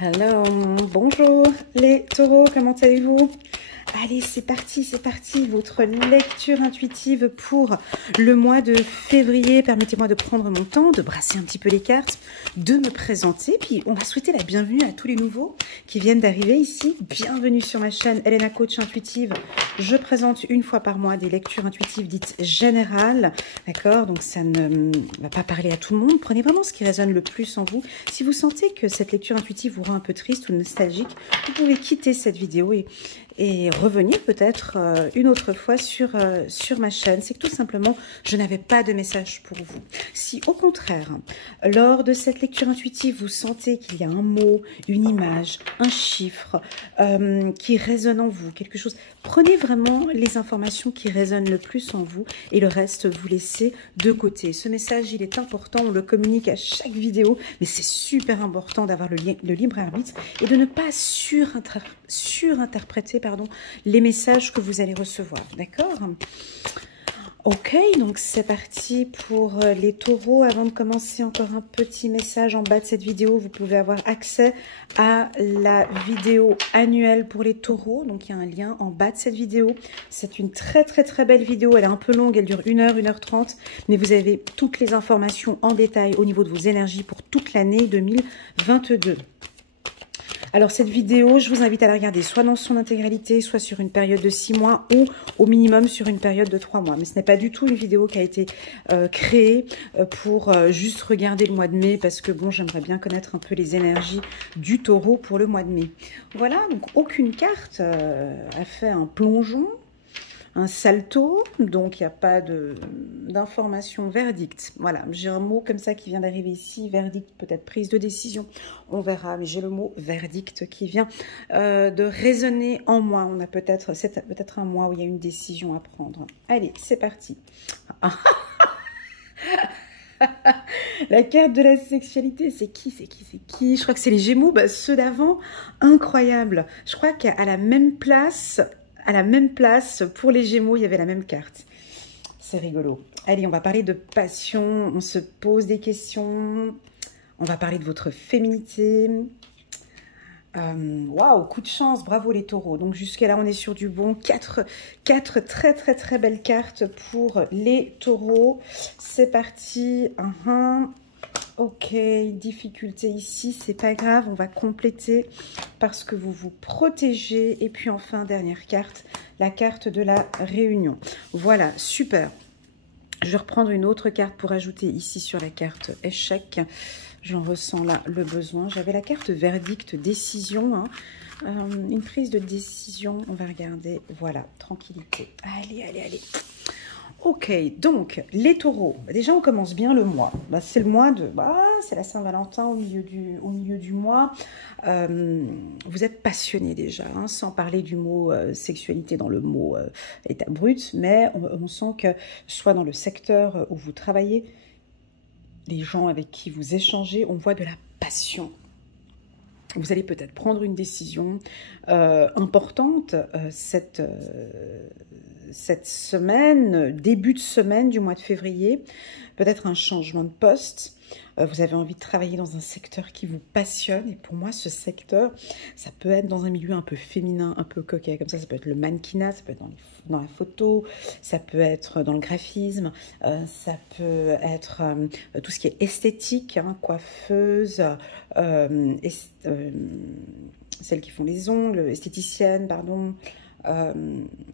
Hello, bonjour les taureaux, comment allez-vous? Allez, c'est parti, votre lecture intuitive pour le mois de février. Permettez-moi de prendre mon temps, de brasser un petit peu les cartes, de me présenter. Puis on va souhaiter la bienvenue à tous les nouveaux qui viennent d'arriver ici. Bienvenue sur ma chaîne Elena Coach Intuitive. Je présente une fois par mois des lectures intuitives dites générales. D'accord? Donc ça ne va pas parler à tout le monde. Prenez vraiment ce qui résonne le plus en vous. Si vous sentez que cette lecture intuitive vous rend un peu triste ou nostalgique, vous pouvez quitter cette vidéo et revenir peut-être une autre fois sur ma chaîne. C'est que tout simplement, je n'avais pas de message pour vous. Si au contraire, lors de cette lecture intuitive, vous sentez qu'il y a un mot, une image, un chiffre qui résonne en vous, quelque chose, prenez vraiment les informations qui résonnent le plus en vous et le reste, vous laissez de côté. Ce message, il est important, on le communique à chaque vidéo, mais c'est super important d'avoir le libre arbitre et de ne pas surinterpréter les messages que vous allez recevoir, d'accord? Ok, donc c'est parti pour les taureaux. Avant de commencer, encore un petit message en bas de cette vidéo. Vous pouvez avoir accès à la vidéo annuelle pour les taureaux. Donc il y a un lien en bas de cette vidéo. C'est une très belle vidéo. Elle est un peu longue, elle dure 1h30. Mais vous avez toutes les informations en détail au niveau de vos énergies pour toute l'année 2022. Alors cette vidéo, je vous invite à la regarder soit dans son intégralité, soit sur une période de 6 mois ou au minimum sur une période de 3 mois. Mais ce n'est pas du tout une vidéo qui a été créée pour juste regarder le mois de mai parce que bon, j'aimerais bien connaître un peu les énergies du taureau pour le mois de mai. Voilà, donc aucune carte a fait un plongeon, un salto, donc il n'y a pas d'information verdict. Voilà, j'ai un mot comme ça qui vient d'arriver ici, verdict, peut-être prise de décision, on verra, mais j'ai le mot verdict qui vient de résonner en moi. On a c'est peut-être un mois où il y a une décision à prendre. Allez, c'est parti. La carte de la sexualité, c'est qui? Je crois que c'est les Gémeaux, ceux d'avant, incroyable. Je crois qu'à la même place... pour les Gémeaux, il y avait la même carte. C'est rigolo. Allez, on va parler de passion. On se pose des questions. On va parler de votre féminité. Waouh, coup de chance. Bravo les taureaux. Donc jusqu'à là, on est sur du bon. Quatre très belles cartes pour les taureaux. C'est parti. Ok, difficulté ici, c'est pas grave, on va compléter parce que vous vous protégez. Et puis enfin, dernière carte, la carte de la réunion. Voilà, super. Je vais reprendre une autre carte pour ajouter ici sur la carte échec. J'en ressens là le besoin. J'avais la carte verdict, décision, une prise de décision. On va regarder, voilà, tranquillité. Allez. Ok, donc les taureaux, déjà on commence bien le mois. C'est le mois de, c'est la Saint-Valentin au milieu du mois. Vous êtes passionné déjà, sans parler du mot sexualité dans le mot état brut, mais on sent que soit dans le secteur où vous travaillez, les gens avec qui vous échangez, on voit de la passion. Vous allez peut-être prendre une décision importante cette semaine, début de semaine du mois de février, peut-être un changement de poste. Vous avez envie de travailler dans un secteur qui vous passionne. Et pour moi, ce secteur, ça peut être dans un milieu un peu féminin, un peu coquet. Comme ça peut être le mannequinat, ça peut être dans la photo, ça peut être dans le graphisme, ça peut être tout ce qui est esthétique, coiffeuse, celles qui font les ongles, esthéticienne, pardon,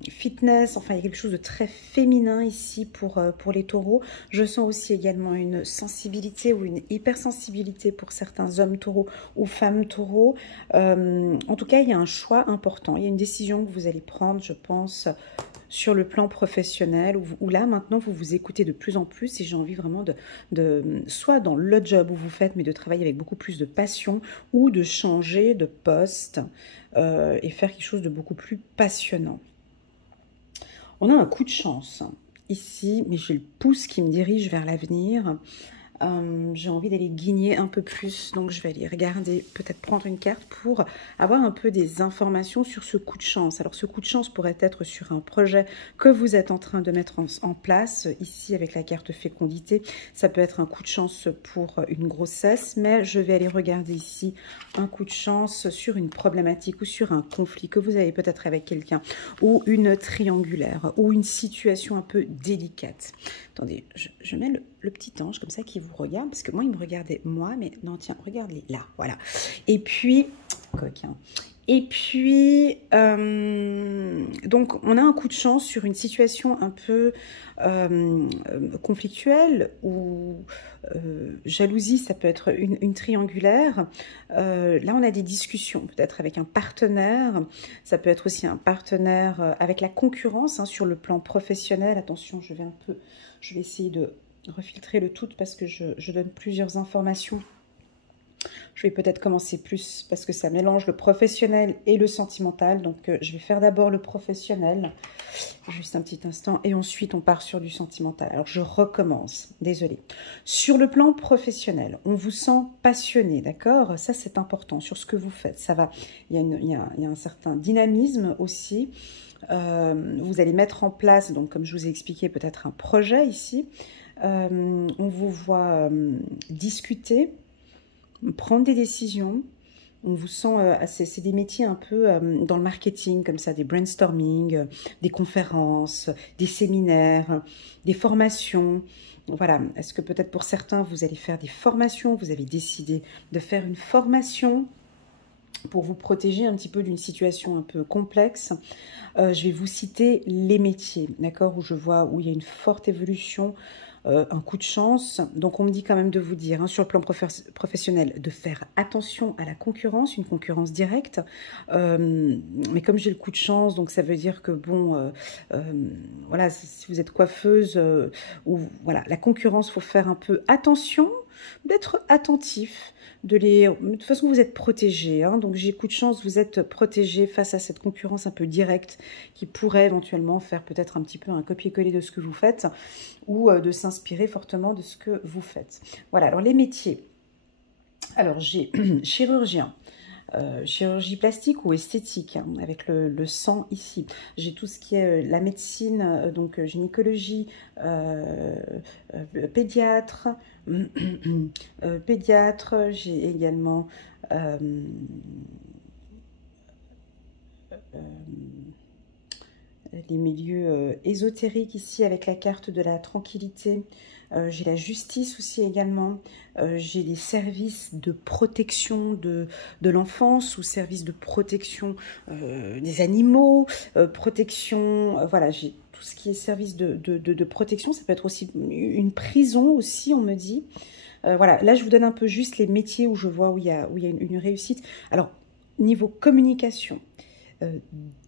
fitness, enfin il y a quelque chose de très féminin ici pour les taureaux. Je sens aussi également une sensibilité ou une hypersensibilité pour certains hommes taureaux ou femmes taureaux. En tout cas, il y a un choix important, il y a une décision que vous allez prendre, je pense, sur le plan professionnel, où là, maintenant, vous vous écoutez de plus en plus et j'ai envie vraiment soit dans le job où vous faites, mais de travailler avec beaucoup plus de passion ou de changer de poste et faire quelque chose de beaucoup plus passionnant. On a un coup de chance ici, mais j'ai le pouce qui me dirige vers l'avenir. J'ai envie d'aller guigner un peu plus, donc je vais aller regarder, peut-être prendre une carte pour avoir un peu des informations sur ce coup de chance. Alors ce coup de chance pourrait être sur un projet que vous êtes en train de mettre en place, ici avec la carte fécondité. Ça peut être un coup de chance pour une grossesse, mais je vais aller regarder ici un coup de chance sur une problématique ou sur un conflit que vous avez peut-être avec quelqu'un, ou une triangulaire, ou une situation un peu délicate. Attendez, je mets le petit ange comme ça qui vous regarde, parce que moi, il me regardait moi, mais non, tiens, regarde-les, là, voilà. Et puis, coquin. Et puis, donc, on a un coup de chance sur une situation un peu conflictuelle ou jalousie, ça peut être une triangulaire. Là, on a des discussions, peut-être avec un partenaire. Ça peut être aussi un partenaire avec la concurrence, hein, sur le plan professionnel. Attention, je vais essayer de refiltrer le tout parce que je donne plusieurs informations. Je vais peut-être commencer plus parce que ça mélange le professionnel et le sentimental. Donc, je vais faire d'abord le professionnel, juste un petit instant, et ensuite on part sur du sentimental. Alors, je recommence, désolée. Sur le plan professionnel, on vous sent passionné, d'accord? Ça, c'est important sur ce que vous faites. Ça va, il y a un certain dynamisme aussi. Vous allez mettre en place, donc comme je vous ai expliqué, peut-être un projet ici. On vous voit discuter, prendre des décisions. On vous sent, c'est des métiers un peu dans le marketing, comme ça, des brainstorming, des conférences, des séminaires, des formations. Voilà, est-ce que peut-être pour certains, vous allez faire des formations, vous avez décidé de faire une formation pour vous protéger un petit peu d'une situation un peu complexe. Je vais vous citer les métiers, d'accord, où je vois où il y a une forte évolution, un coup de chance. Donc, on me dit quand même de vous dire, hein, sur le plan professionnel, de faire attention à la concurrence, une concurrence directe. Mais comme j'ai le coup de chance, donc ça veut dire que, bon, voilà, si vous êtes coiffeuse, ou voilà, la concurrence, il faut faire un peu attention, d'être attentif. De toute façon, vous êtes protégé, hein, donc j'ai coup de chance, vous êtes protégé face à cette concurrence un peu directe qui pourrait éventuellement faire peut-être un petit peu un copier-coller de ce que vous faites ou de s'inspirer fortement de ce que vous faites. Voilà, alors les métiers. Alors j'ai chirurgien, chirurgie plastique ou esthétique, hein, avec le sang ici. J'ai tout ce qui est la médecine, donc gynécologie, pédiatre, pédiatre. J'ai également les milieux ésotériques ici avec la carte de la tranquillité. J'ai la justice aussi également. J'ai les services de protection de l'enfance ou services de protection des animaux, protection, voilà, j'ai tout ce qui est service de protection. Ça peut être aussi une prison aussi, on me dit. Voilà, là je vous donne un peu juste les métiers où je vois où il y a une réussite. Alors, niveau communication,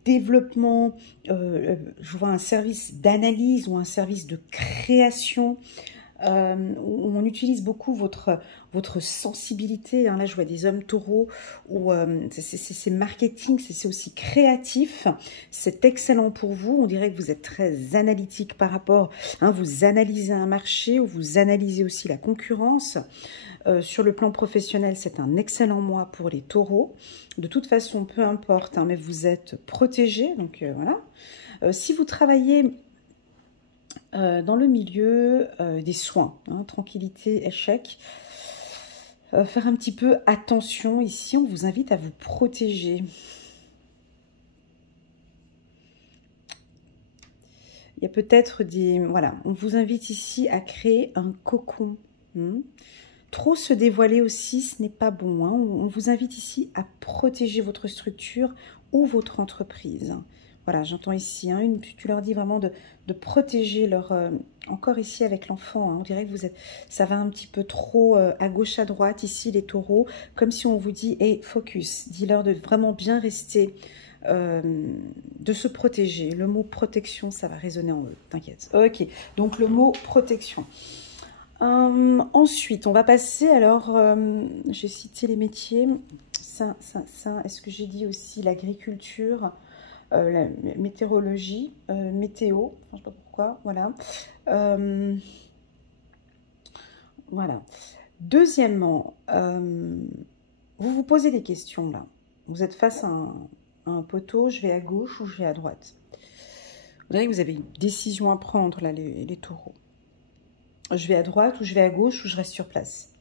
développement, je vois un service d'analyse ou un service de création, où on utilise beaucoup votre sensibilité. Hein. Là, je vois des hommes taureaux, où c'est marketing, c'est aussi créatif. C'est excellent pour vous. On dirait que vous êtes très analytique par rapport, hein, vous analysez un marché, ou vous analysez aussi la concurrence. Sur le plan professionnel, c'est un excellent mois pour les taureaux. De toute façon, peu importe, hein, mais vous êtes protégés. Donc voilà. Si vous travaillez dans le milieu des soins, hein, tranquillité, échec, faire un petit peu attention. Ici, on vous invite à vous protéger. Il y a peut-être des... Voilà, on vous invite ici à créer un cocon. Trop se dévoiler aussi, ce n'est pas bon. Hein. On vous invite ici à protéger votre structure ou votre entreprise. Voilà, j'entends ici, hein, tu leur dis vraiment de protéger leur... encore ici avec l'enfant, hein, on dirait que vous êtes... Ça va un petit peu trop à gauche, à droite, ici les taureaux, comme si on vous dit, hey, focus, dis-leur de vraiment bien rester... de se protéger. Le mot protection, ça va résonner en eux, t'inquiète. Ok, donc le mot protection. Ensuite, on va passer, alors, j'ai cité les métiers, ça est-ce que j'ai dit aussi l'agriculture, la météorologie, météo, enfin, je sais pas pourquoi, voilà. Voilà. Deuxièmement, vous vous posez des questions là. Vous êtes face à un poteau, je vais à gauche ou je vais à droite. Vous voyez que vous avez une décision à prendre là, les taureaux. Je vais à droite ou je vais à gauche ou je reste sur place.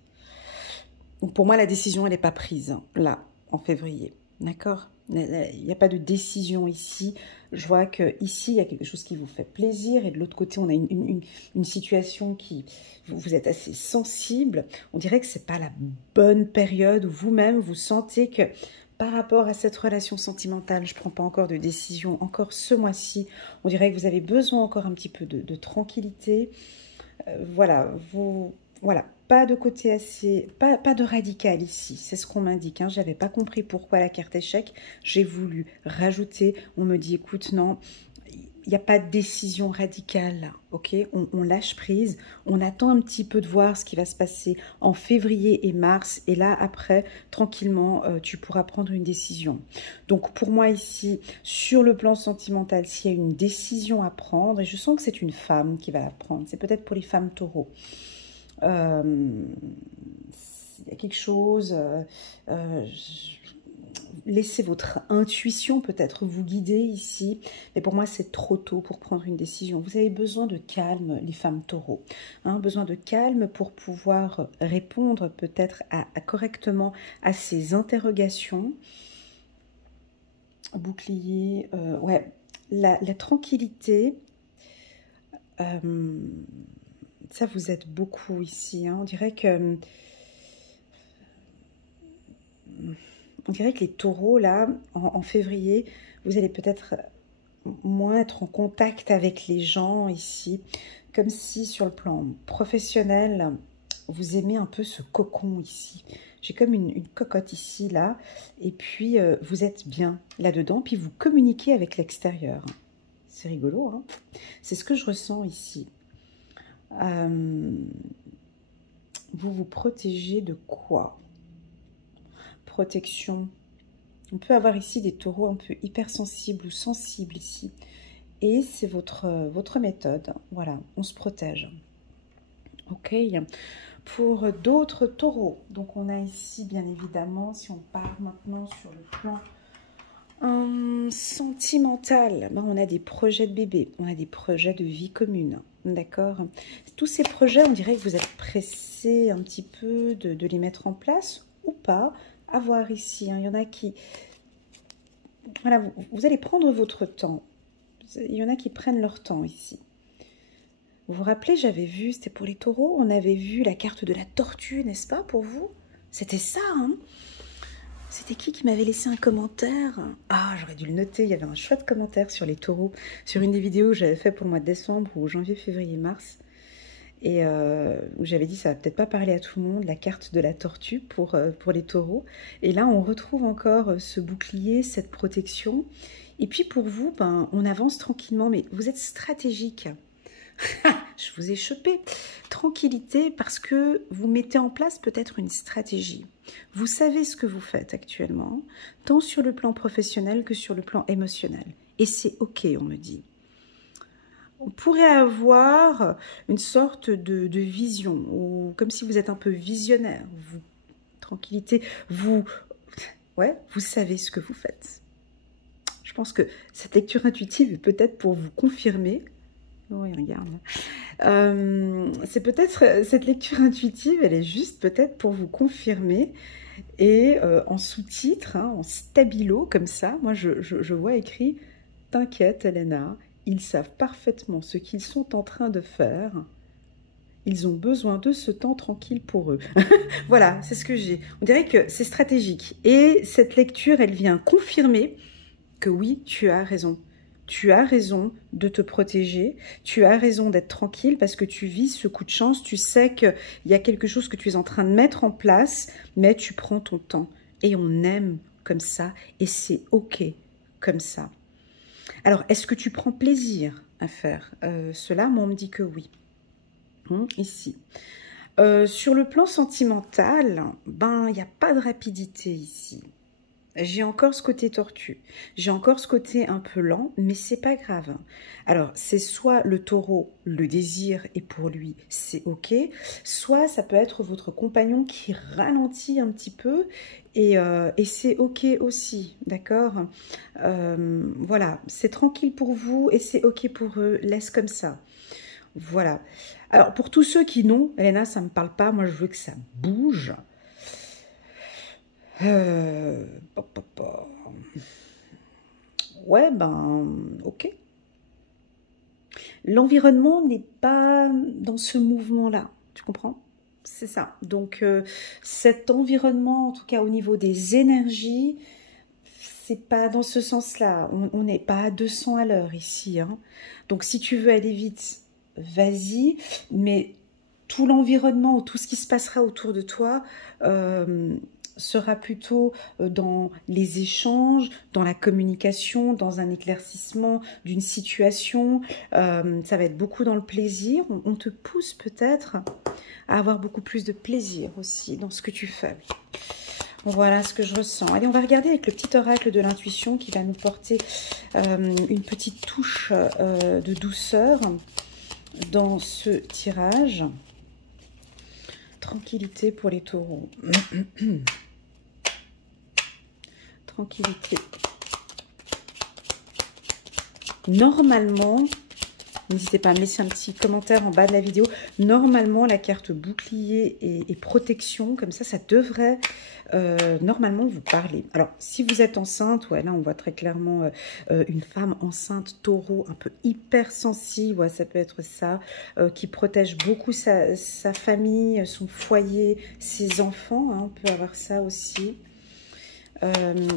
Donc pour moi, la décision, elle n'est pas prise, hein, là, en février. D'accord? Il n'y a pas de décision ici. Je vois qu'ici, il y a quelque chose qui vous fait plaisir. Et de l'autre côté, on a une situation qui... Vous êtes assez sensible. On dirait que ce n'est pas la bonne période où vous-même, vous sentez que par rapport à cette relation sentimentale, je ne prends pas encore de décision, encore ce mois-ci, on dirait que vous avez besoin encore un petit peu de tranquillité. Voilà, voilà, pas de côté assez, pas de radical ici, c'est ce qu'on m'indique. Hein. Je n'avais pas compris pourquoi la carte échec, j'ai voulu rajouter, on me dit écoute non, il n'y a pas de décision radicale là, ok, on lâche prise, on attend un petit peu de voir ce qui va se passer en février et mars, et là après, tranquillement, tu pourras prendre une décision. Donc pour moi ici, sur le plan sentimental, s'il y a une décision à prendre, et je sens que c'est une femme qui va la prendre, c'est peut-être pour les femmes taureaux, il y a quelque chose, laissez votre intuition peut-être vous guider ici, mais pour moi c'est trop tôt pour prendre une décision. Vous avez besoin de calme, les femmes taureaux, hein, besoin de calme pour pouvoir répondre peut-être correctement à ces interrogations. Bouclier, ouais, la tranquillité, ça vous aide beaucoup ici, hein. On dirait que les taureaux, là, en février, vous allez peut-être moins être en contact avec les gens ici, comme si sur le plan professionnel, vous aimez un peu ce cocon ici. J'ai comme une cocotte ici, là, et puis vous êtes bien là-dedans, puis vous communiquez avec l'extérieur. C'est rigolo, hein? C'est ce que je ressens ici. Vous vous protégez de quoi? Protection. On peut avoir ici des taureaux un peu hypersensibles ou sensibles ici. Et c'est votre méthode. Voilà, on se protège. Ok. Pour d'autres taureaux, donc on a ici bien évidemment, si on part maintenant sur le plan sentimental, ben on a des projets de bébé, on a des projets de vie commune, d'accord? Tous ces projets, on dirait que vous êtes pressé un petit peu de les mettre en place ou pas, à voir ici. Hein. Il y en a qui... Voilà, vous allez prendre votre temps. Il y en a qui prennent leur temps ici. Vous vous rappelez, j'avais vu, c'était pour les taureaux, on avait vu la carte de la tortue, n'est-ce pas, pour vous? C'était ça, hein? C'était qui m'avait laissé un commentaire? Ah, j'aurais dû le noter, il y avait un chouette commentaire sur les taureaux, sur une des vidéos que j'avais fait pour le mois de décembre, ou janvier, février, mars, et où j'avais dit, ça va peut-être pas parler à tout le monde, la carte de la tortue pour les taureaux. Et là, on retrouve encore ce bouclier, cette protection. Et puis pour vous, ben, on avance tranquillement, mais vous êtes stratégique. Je vous ai chopé. Tranquillité parce que vous mettez en place peut-être une stratégie. Vous savez ce que vous faites actuellement, tant sur le plan professionnel que sur le plan émotionnel. Et c'est ok, on me dit. On pourrait avoir une sorte de vision, ou comme si vous êtes un peu visionnaire. Vous, tranquillité, ouais, vous savez ce que vous faites. Je pense que cette lecture intuitive est peut-être pour vous confirmer. Oui, regarde. C'est peut-être, cette lecture intuitive, elle est juste peut-être pour vous confirmer. Et en sous-titre, hein, en stabilo, comme ça, moi je vois écrit « T'inquiète, Elena, ils savent parfaitement ce qu'ils sont en train de faire. Ils ont besoin de ce temps tranquille pour eux. » Voilà, c'est ce que j'ai. On dirait que c'est stratégique. Et cette lecture, elle vient confirmer que oui, tu as raison. Tu as raison de te protéger, tu as raison d'être tranquille parce que tu vis ce coup de chance, tu sais qu'il y a quelque chose que tu es en train de mettre en place, mais tu prends ton temps. Et on aime comme ça, et c'est ok comme ça. Alors, est-ce que tu prends plaisir à faire cela? Moi, on me dit que oui. Ici. Sur le plan sentimental, ben, il n'y a pas de rapidité ici. J'ai encore ce côté tortue, j'ai encore ce côté un peu lent, mais c'est pas grave. Alors, c'est soit le taureau le désire et pour lui c'est ok, soit ça peut être votre compagnon qui ralentit un petit peu et c'est ok aussi, d'accord. Voilà, c'est tranquille pour vous et c'est ok pour eux, laisse comme ça. Voilà. Alors, pour tous ceux qui n'ont, Elena, ça me parle pas, moi je veux que ça bouge. Euh, pop, pop, pop. Ouais, ben, ok. L'environnement n'est pas dans ce mouvement-là, tu comprends? C'est ça. Donc, cet environnement, en tout cas au niveau des énergies, c'est pas dans ce sens-là. On n'est pas à 200 à l'heure ici, hein. Donc, si tu veux aller vite, vas-y. Mais tout l'environnement ou tout ce qui se passera autour de toi sera plutôt dans les échanges, dans la communication, dans un éclaircissement d'une situation. Ça va être beaucoup dans le plaisir. On te pousse peut-être à avoir beaucoup plus de plaisir aussi dans ce que tu fais. Voilà ce que je ressens. Allez, on va regarder avec le petit oracle de l'intuition qui va nous porter une petite touche de douceur dans ce tirage. Tranquillité pour les taureaux. Tranquillité. Normalement, n'hésitez pas à me laisser un petit commentaire en bas de la vidéo. Normalement, la carte bouclier et protection, comme ça devrait normalement vous parler. Alors, si vous êtes enceinte, ouais, là, on voit très clairement une femme enceinte, taureau, un peu hypersensible, ouais, ça peut être ça, qui protège beaucoup sa famille, son foyer, ses enfants, hein, on peut avoir ça aussi.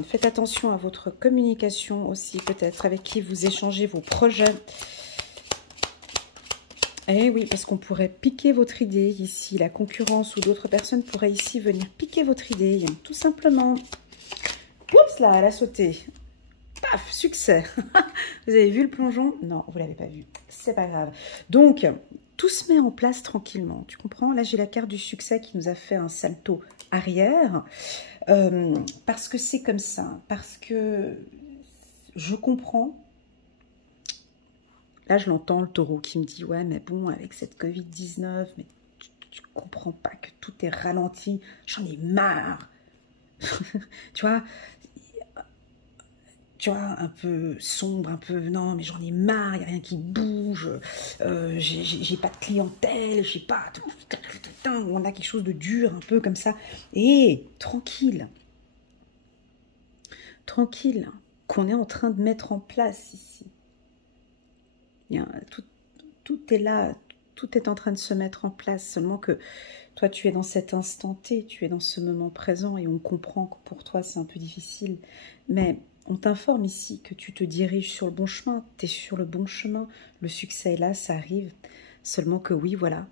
Faites attention à votre communication aussi, peut-être, avec qui vous échangez vos projets. Eh oui, parce qu'on pourrait piquer votre idée ici. La concurrence ou d'autres personnes pourraient ici venir piquer votre idée, tout simplement. Oups là, elle a sauté. Paf, succès. Vous avez vu le plongeon? Non, vous ne l'avez pas vu. C'est pas grave. Donc, tout se met en place tranquillement. Tu comprends? Là, j'ai la carte du succès qui nous a fait un salto arrière. Parce que c'est comme ça. Parce que je comprends. Là, je l'entends, le taureau qui me dit, ouais, mais bon, avec cette Covid-19, mais tu comprends pas que tout est ralenti. J'en ai marre. Tu vois, un peu sombre, un peu, non, mais j'en ai marre, il n'y a rien qui bouge, j'ai pas de clientèle, je sais pas, on a quelque chose de dur, un peu comme ça. Et tranquille, tranquille, qu'on est en train de mettre en place ici. Tout est là, tout est en train de se mettre en place, seulement que toi tu es dans cet instant T, tu es dans ce moment présent et on comprend que pour toi c'est un peu difficile, mais on t'informe ici que tu te diriges sur le bon chemin, tu es sur le bon chemin, le succès est là, ça arrive, seulement que oui voilà,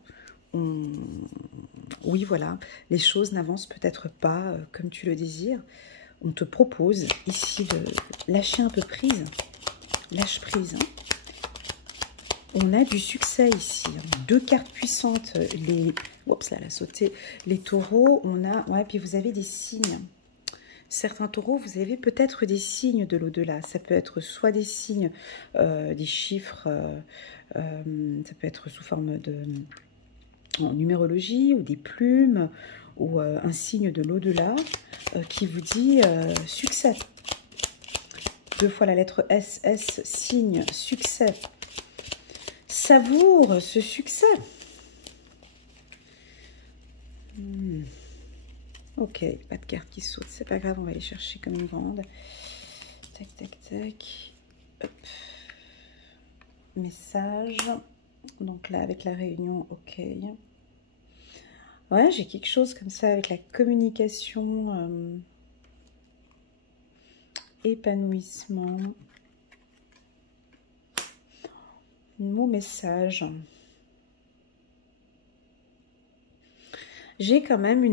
oui voilà, les choses n'avancent peut-être pas comme tu le désires, on te propose ici de lâcher un peu prise, lâche prise, hein. On a du succès ici, deux cartes puissantes, les... Oups, là, elle a sauté. Les taureaux, on a... Ouais, puis vous avez des signes. Certains taureaux, vous avez peut-être des signes de l'au-delà. Ça peut être soit des signes, des chiffres, ça peut être sous forme de... en numérologie, ou des plumes, ou un signe de l'au-delà qui vous dit succès. Deux fois la lettre S, S, signe, succès. Savoure ce succès. Ok, pas de carte qui saute, c'est pas grave, on va aller chercher comme une grande. Tac, tac, tac. Hop. Message. Donc là, avec la réunion, ok. Ouais, j'ai quelque chose comme ça avec la communication. Épanouissement. Mon message. J'ai quand même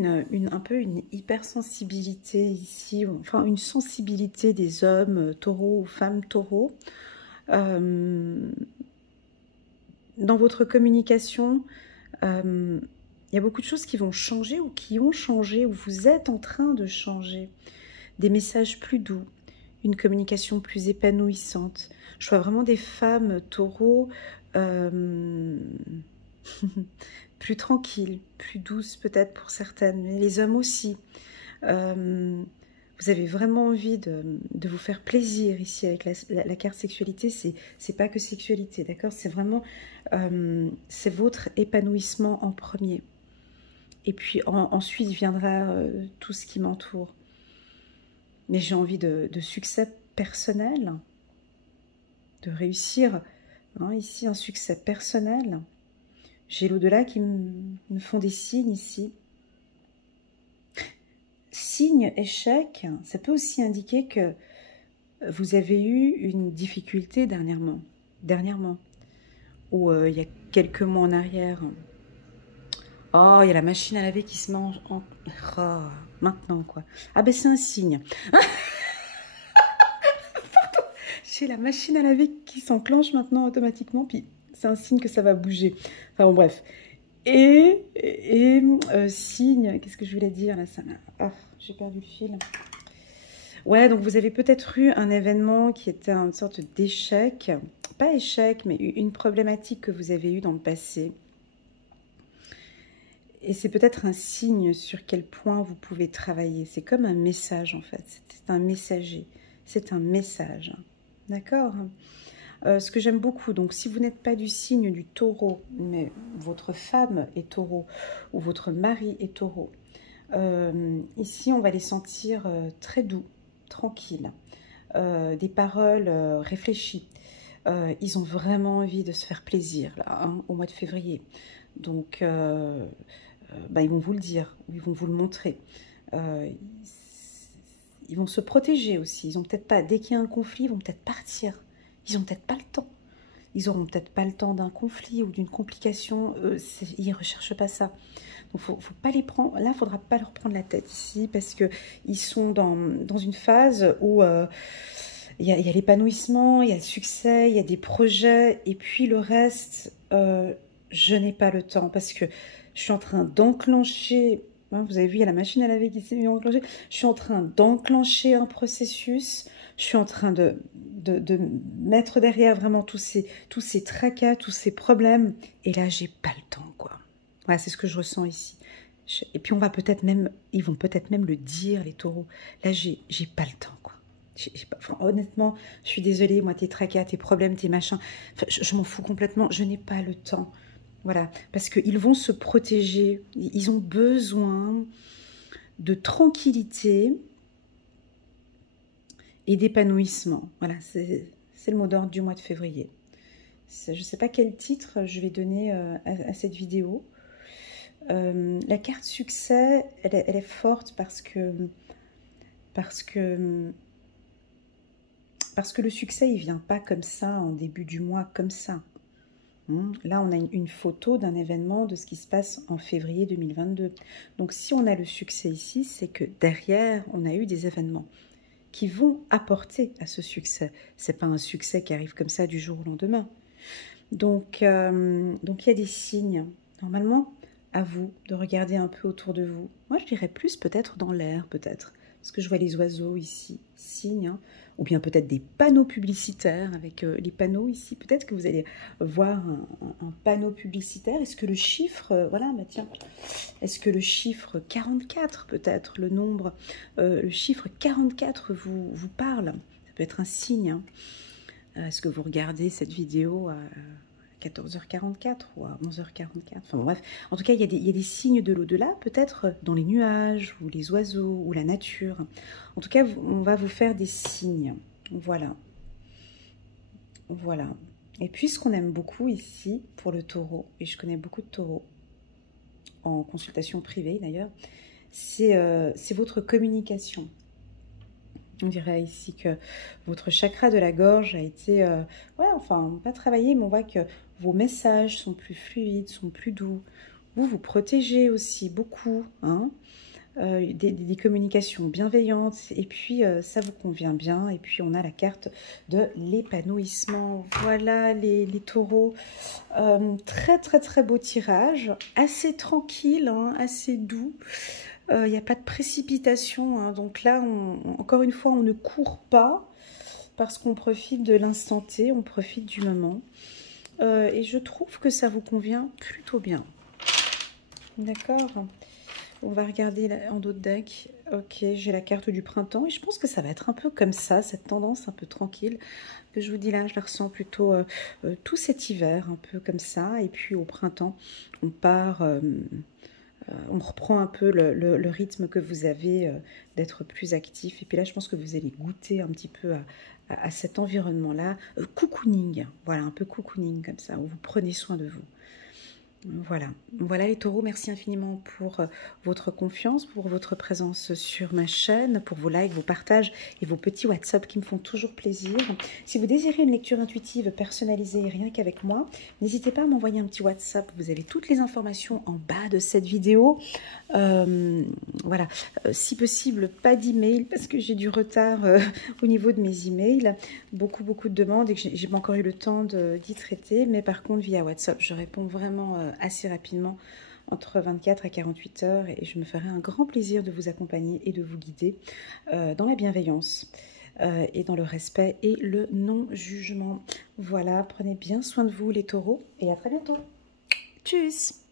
un peu une hypersensibilité ici, enfin une sensibilité des hommes taureaux ou femmes taureaux. Dans votre communication, il y a beaucoup de choses qui vont changer ou qui ont changé ou vous êtes en train de changer. des messages plus doux, une communication plus épanouissante. Je vois vraiment des femmes taureaux plus tranquilles, plus douces peut-être pour certaines, mais les hommes aussi. Vous avez vraiment envie de vous faire plaisir ici avec la carte sexualité. C'est pas que sexualité, d'accord? C'est vraiment c'est votre épanouissement en premier. Et puis ensuite viendra tout ce qui m'entoure. Mais j'ai envie de succès personnel, de réussir. Hein, ici, un succès personnel. J'ai l'au-delà qui me font des signes ici. Signe échec, ça peut aussi indiquer que vous avez eu une difficulté dernièrement, ou il y a quelques mois en arrière. Oh, il y a la machine à laver qui se mange en... Oh, maintenant, quoi. Ah ben, c'est un signe. Pardon. J'ai la machine à laver qui s'enclenche maintenant automatiquement, puis c'est un signe que ça va bouger. Enfin, bon, bref. Et signe, qu'est-ce que je voulais dire là, ça... Ah, j'ai perdu le fil. Ouais, donc vous avez peut-être eu un événement qui était une sorte d'échec. Pas échec, mais une problématique que vous avez eue dans le passé. Et c'est peut-être un signe sur quel point vous pouvez travailler. C'est comme un message en fait. C'est un messager. C'est un message. D'accord ? Ce que j'aime beaucoup, donc si vous n'êtes pas du signe du taureau, mais votre femme est taureau ou votre mari est taureau, ici on va les sentir très doux, tranquilles, des paroles réfléchies. Ils ont vraiment envie de se faire plaisir là, hein, au mois de février. Donc ils vont vous le dire, ils vont vous le montrer. Ils vont se protéger aussi. Ils ont peut-être pas, dès qu'il y a un conflit, ils vont peut-être partir. Ils n'ont peut-être pas le temps. Ils n'auront peut-être pas le temps d'un conflit ou d'une complication. Ils ne recherchent pas ça. Donc, faut pas les prendre. Là, il ne faudra pas leur prendre la tête ici parce qu'ils sont dans une phase où il y a l'épanouissement, il y a le succès, il y a des projets. Et puis le reste, je n'ai pas le temps parce que je suis en train d'enclencher... Hein, vous avez vu, il y a la machine à laver qui s'est enclenchée. Je suis en train d'enclencher un processus. Je suis en train de mettre derrière vraiment tous ces tracas, tous ces problèmes. Et là, j'ai pas le temps, quoi. Voilà, c'est ce que je ressens ici. Et puis, ils vont peut-être même le dire, les taureaux. Là, j'ai pas le temps, quoi. Enfin, honnêtement, je suis désolée, moi, tes tracas, tes problèmes, tes machins, enfin, je m'en fous complètement. Je n'ai pas le temps. Voilà, parce qu'ils vont se protéger. Ils ont besoin de tranquillité et d'épanouissement. Voilà, c'est le mot d'ordre du mois de février. Je ne sais pas quel titre je vais donner à cette vidéo. La carte succès, elle est forte parce que le succès, il ne vient pas comme ça, en début du mois, comme ça. Là, on a une photo d'un événement de ce qui se passe en février 2022. Donc, si on a le succès ici, c'est que derrière, on a eu des événements qui vont apporter à ce succès. Ce n'est pas un succès qui arrive comme ça du jour au lendemain. Donc, il y a des signes. Normalement, à vous de regarder un peu autour de vous. Moi, je dirais plus peut-être dans l'air, peut-être. Parce que je vois les oiseaux ici, signes, hein. Ou bien peut-être des panneaux publicitaires avec les panneaux ici. Peut-être que vous allez voir un panneau publicitaire. Est-ce que le chiffre, voilà, bah tiens, est-ce que le chiffre 44, peut-être, le nombre, le chiffre 44 vous parle? Ça peut être un signe. Hein. Est-ce que vous regardez cette vidéo à 14h44 ou à 11h44? Enfin bon, bref, en tout cas, il y a des signes de l'au-delà, peut-être dans les nuages, ou les oiseaux, ou la nature. En tout cas, on va vous faire des signes. Voilà. Voilà. Et puis, ce qu'on aime beaucoup ici, pour le taureau, et je connais beaucoup de taureaux, en consultation privée d'ailleurs, c'est votre communication. On dirait ici que votre chakra de la gorge a été, ouais, enfin, pas travaillé, mais on voit que vos messages sont plus fluides, sont plus doux. Vous protégez aussi beaucoup, hein, des communications bienveillantes, et puis ça vous convient bien. Et puis on a la carte de l'épanouissement. Voilà les taureaux. Très très très beau tirage, assez tranquille, hein, assez doux. Il n'y a pas de précipitation, hein. Donc là, encore une fois, on ne court pas parce qu'on profite de l'instant T, on profite du moment. Et je trouve que ça vous convient plutôt bien. D'accord. On va regarder en dos de deck. Ok, j'ai la carte du printemps et je pense que ça va être un peu comme ça, cette tendance un peu tranquille que je vous dis là. Je la ressens plutôt tout cet hiver, un peu comme ça. Et puis au printemps, on part, on reprend un peu le rythme que vous avez d'être plus actif. Et puis là, je pense que vous allez goûter un petit peu à cet environnement-là. Cocooning, voilà, un peu cocooning comme ça, où vous prenez soin de vous. Voilà, voilà les taureaux, merci infiniment pour votre confiance, pour votre présence sur ma chaîne, pour vos likes, vos partages et vos petits WhatsApp qui me font toujours plaisir. Si vous désirez une lecture intuitive personnalisée rien qu'avec moi, n'hésitez pas à m'envoyer un petit WhatsApp, vous avez toutes les informations en bas de cette vidéo. Voilà, si possible, pas d'email parce que j'ai du retard au niveau de mes emails, beaucoup de demandes et que j'ai pas encore eu le temps d'y traiter, mais par contre via WhatsApp, je réponds vraiment assez rapidement, entre 24 à 48 heures, et je me ferai un grand plaisir de vous accompagner et de vous guider dans la bienveillance et dans le respect et le non-jugement. Voilà, prenez bien soin de vous les taureaux et à très bientôt. Tchuss!